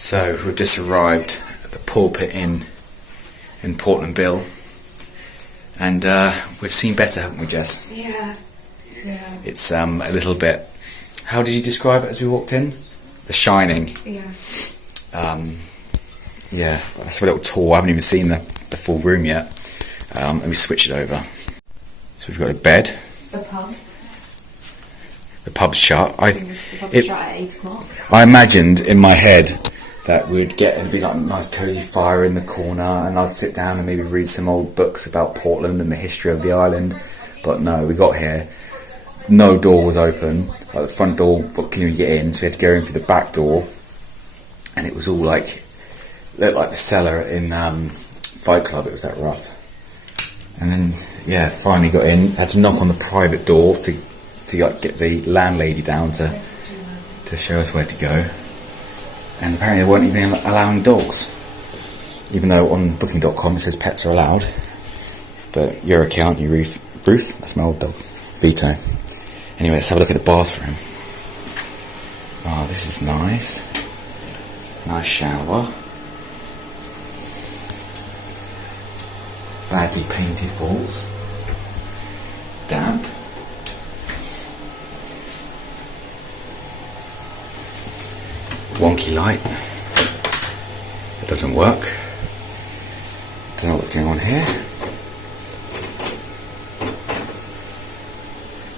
So we've just arrived at the pulpit in Portland Bill, and we've seen better, haven't we, Jess? Yeah. It's a little bit. How did you describe it as we walked in? The Shining. Yeah. Yeah, that's a little tall. I haven't even seen the full room yet. Let me switch it over. So we've got a bed. The pub. The pub's shut. The pub's shut at 8 o'clock. I imagined in my head that it'd be like a nice cosy fire in the corner, and I'd sit down and maybe read some old books about Portland and the history of the island. But no, we got here, no door was open. Like the front door, but can you get in? So we had to go in through the back door, and it was all like the cellar in Fight Club. It was that rough. And then finally got in. Had to knock on the private door to get the landlady down to show us where to go. And apparently they weren't even allowing dogs, even though on booking.com it says pets are allowed. But your account, Ruth, that's my old dog, Vito. Anyway, let's have a look at the bathroom. Oh, this is nice. Nice shower. Badly painted walls. Damp. Wonky light. It doesn't work. Don't know what's going on here.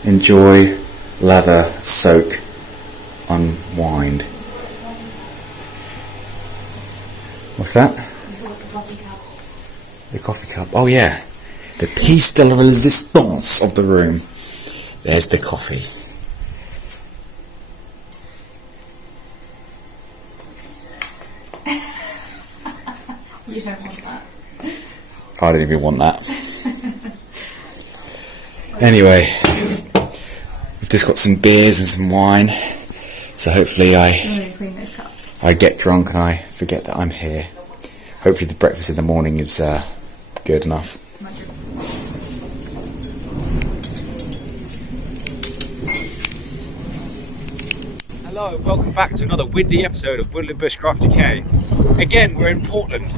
Enjoy, lather, soak, unwind. What's that? The coffee cup. Oh yeah. The piece de la resistance of the room. There's the coffee. You don't want that. I don't even want that. Anyway, we've just got some beers and some wine. So hopefully Clean those cups. I get drunk and I forget that I'm here. Hopefully the breakfast in the morning is good enough. Hello, welcome back to another windy episode of Woodland Bushcraft UK. Again, we're in Portland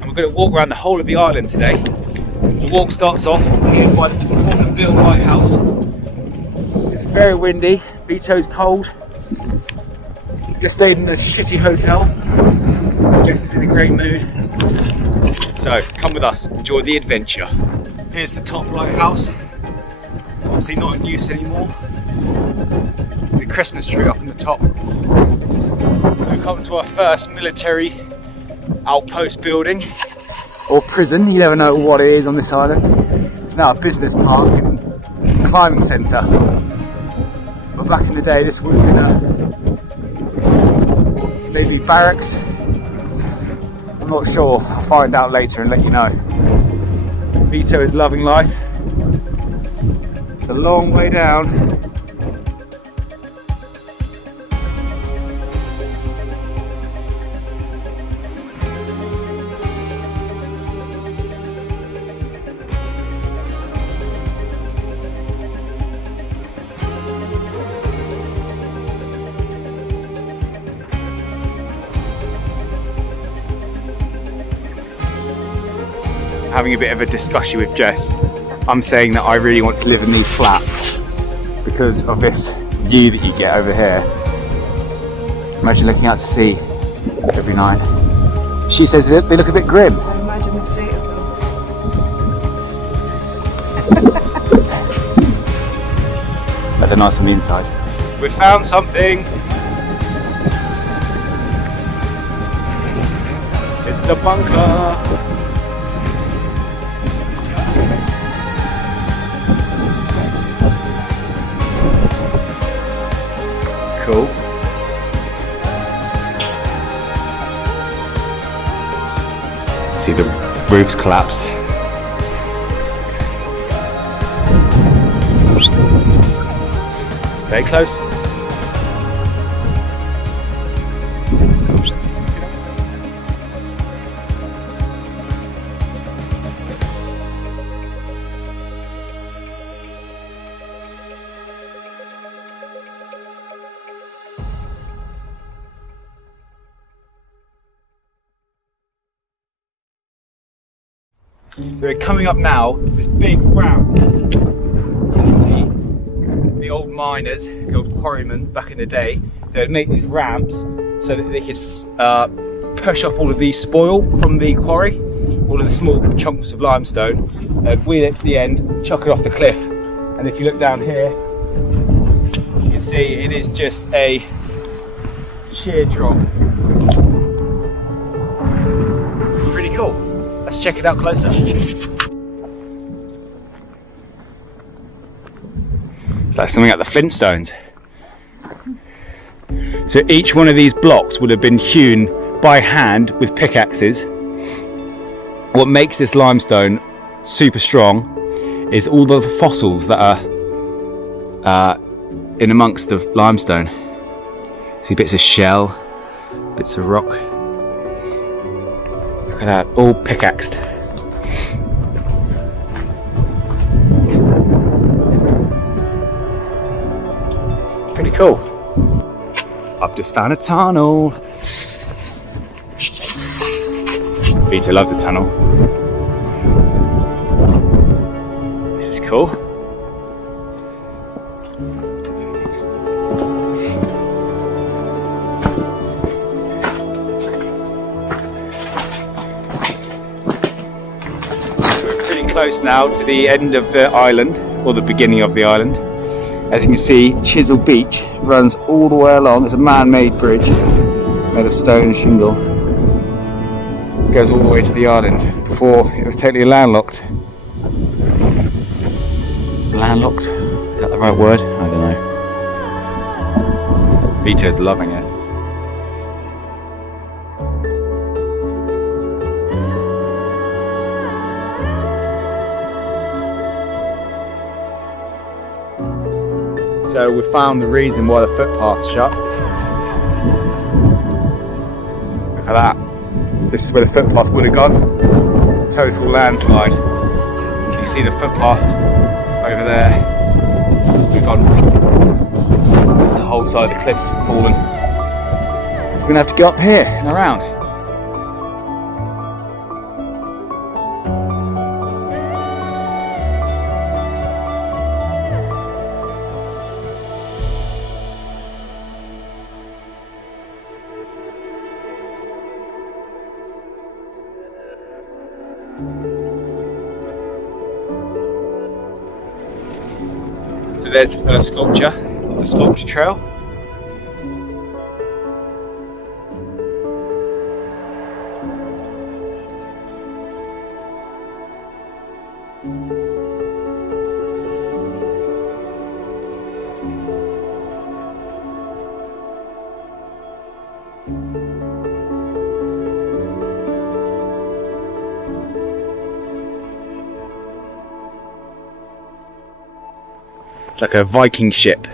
and we're going to walk around the whole of the island today. The walk starts off here by the Portland Bill Lighthouse. It's very windy, Vito's cold. Just stayed in a shitty hotel. Jess is in a great mood. So come with us, enjoy the adventure. Here's the top lighthouse. Obviously not in use anymore. There's a Christmas tree up on the top. So we've come to our first military outpost building, or prison, you never know what it is on this island. It's now a business park and climbing centre. But back in the day this would have been maybe barracks. I'm not sure, I'll find out later and let you know. Vito is loving life. It's a long way down. Having a bit of a discussion with Jess. I'm saying that I really want to live in these flats because of this view that you get over here. Imagine looking out to sea every night. She says they look a bit grim. I imagine the state of them. But they're nice on the inside. We found something. It's a bunker. Cool. See the roof's collapsed. Very close. So we're coming up now, this big ramp. You can see the old miners, the old quarrymen back in the day, they would make these ramps so that they could push off all of the spoil from the quarry, all of the small chunks of limestone, and wheel it to the end, chuck it off the cliff. And if you look down here, you can see it is just a sheer drop. Pretty cool. Let's check it out closer. It's like something like the Flintstones. So each one of these blocks would have been hewn by hand with pickaxes. What makes this limestone super strong is all the fossils that are in amongst the limestone. See bits of shell, bits of rock. Look at that, all pickaxed. Pretty cool. I've just found a tunnel. Vito loved the tunnel. This is cool. We're pretty close now to the end of the island, or the beginning of the island. As you can see, Chisel Beach runs all the way along. It's a man-made bridge made of stone and shingle. It goes all the way to the island. Before it was totally landlocked. Landlocked? Is that the right word? I don't know. Vito's loving it. So we found the reason why the footpath's shut. Look at that. This is where the footpath would have gone. Total landslide. You can see the footpath over there. We've gone. The whole side of the cliff's fallen. So we're going to have to go up here and around. So there's the first sculpture of the sculpture trail. Like a Viking ship.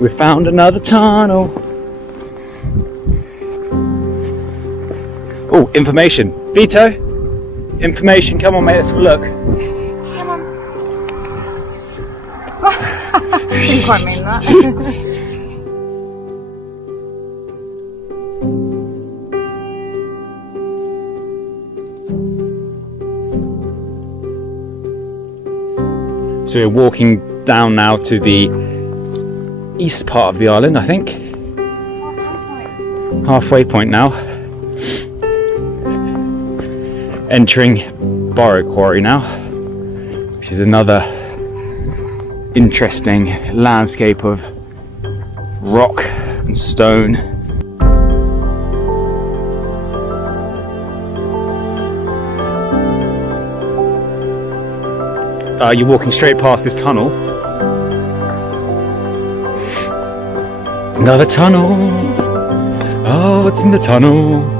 We found another tunnel. Oh, information. Vito, information. Come on, mate, let's have a look. Come on. I didn't quite mean that. So we're walking down now to the east part of the island, I think. Halfway point now. Entering Borough Quarry now, which is another interesting landscape of rock and stone. You're walking straight past this tunnel. Another tunnel. Oh, what's in the tunnel?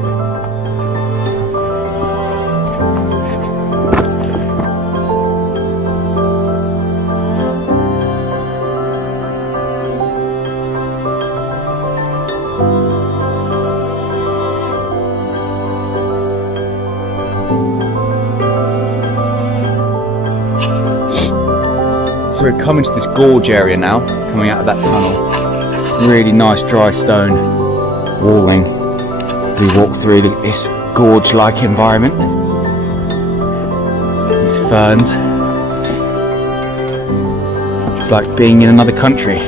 So we've come into this gorge area now, coming out of that tunnel. Really nice dry stone walling as we walk through this gorge-like environment. These ferns. It's like being in another country.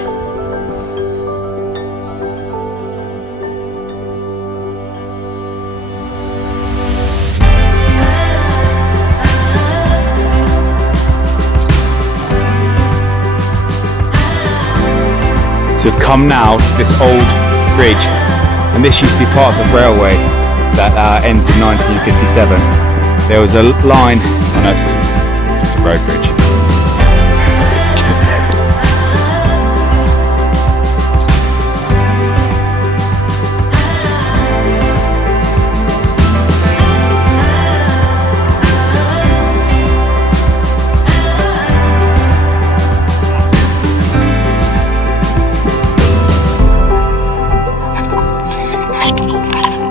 So we've come now to this old bridge, and this used to be part of the railway that ends in 1957. There was a line, oh no, it's a road bridge.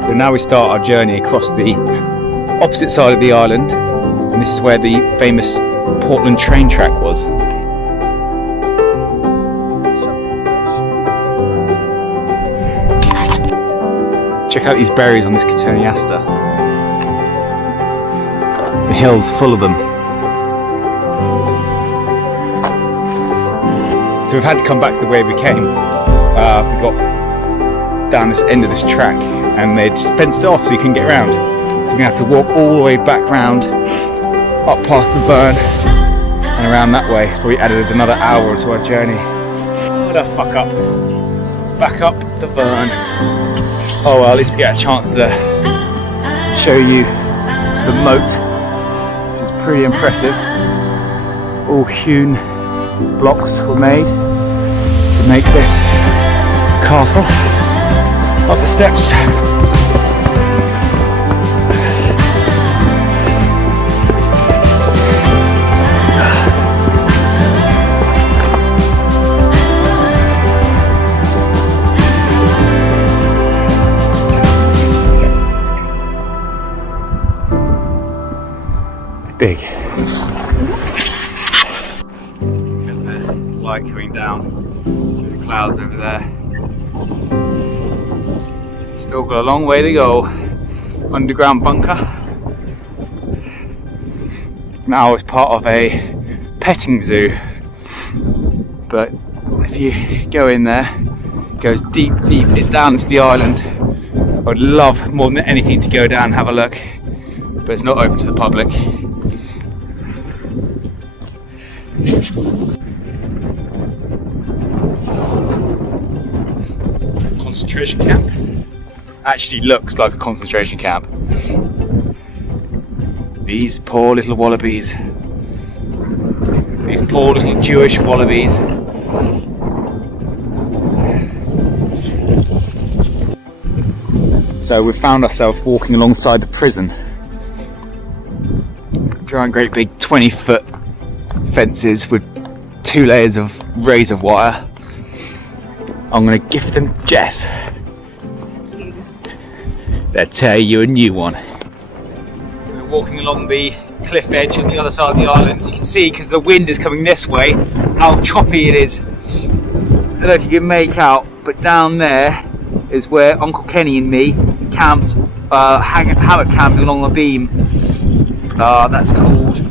So now we start our journey across the opposite side of the island, and this is where the famous Portland train track was. Check out these berries on this Cotoneaster. The hill's full of them. So we've had to come back the way we came. We got down this end of this track and they just fenced it off so you couldn't get around. So we have to walk all the way back round, up past the burn and around that way. It's probably added another hour to our journey. What a fuck up. Back up the burn. Oh well, at least we get a chance to show you the moat. It's pretty impressive. All hewn blocks were made to make this castle. Up the steps. Big. Look at the light coming down through the clouds over there. Still got a long way to go. Underground bunker. Now it's part of a petting zoo. But if you go in there, it goes deep down into the island. I would love more than anything to go down and have a look. But it's not open to the public. Concentration camp. Actually looks like a concentration camp. These poor little wallabies. These poor little Jewish wallabies. So we found ourselves walking alongside the prison. Giant, great big 20-foot fences with 2 layers of razor wire. I'm going to gift them Jess. They'll tear you a new one. We're walking along the cliff edge on the other side of the island. You can see, because the wind is coming this way, how choppy it is. I don't know if you can make out, but down there is where Uncle Kenny and me camped, hammock camping along the beam. That's called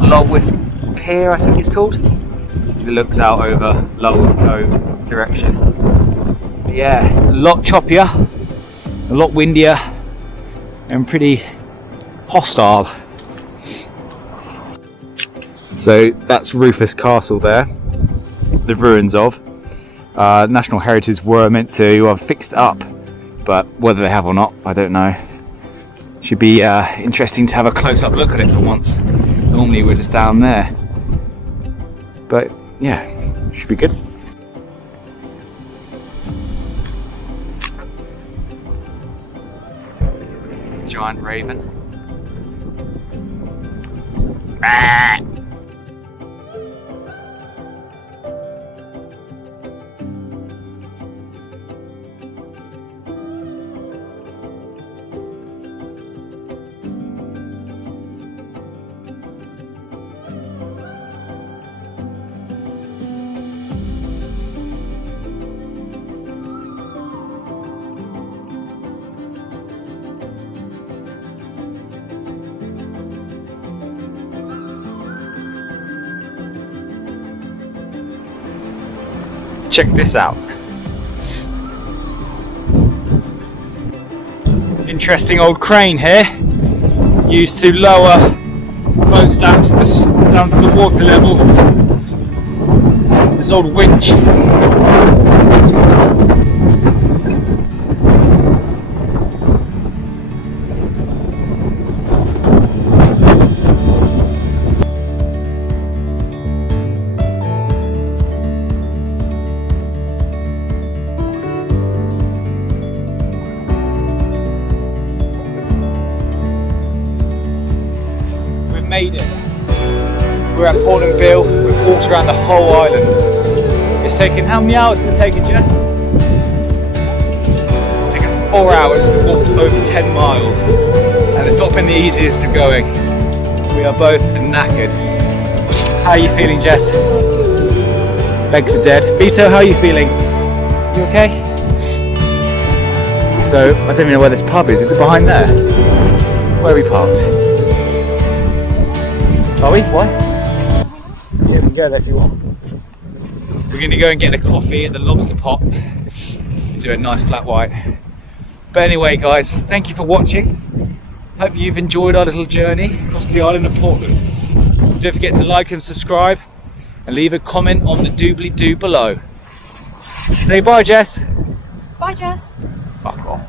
Lulworth Pier, I think it's called. It looks out over Lulworth Cove direction. But yeah, a lot choppier, a lot windier, and pretty hostile. So that's Rufus Castle there, the ruins of. National Heritage were meant to have fixed it up, but whether they have or not, I don't know. Should be interesting to have a close-up look at it for once. Normally we're just down there, but yeah, should be good. Giant raven. Ah! Check this out. Interesting old crane here, used to lower boats down to the water level. This old winch. Made it. We're at Portland Bill. We've walked around the whole island. It's taken, how many hours has it taken, Jess? It's taken 4 hours. We've walked over 10 miles and it's not been the easiest of going. We are both knackered. How are you feeling, Jess? Legs are dead. Vito, how are you feeling? You okay? So, I don't even know where this pub is. Is it behind there? Where are we parked? Are we? Why? Yeah, we can go there if you want. We're going to go and get a coffee at the Lobster Pot. Do a nice flat white. But anyway, guys, thank you for watching. Hope you've enjoyed our little journey across the island of Portland. Don't forget to like and subscribe and leave a comment on the doobly-doo below. Say bye, Jess. Bye, Jess. Fuck off.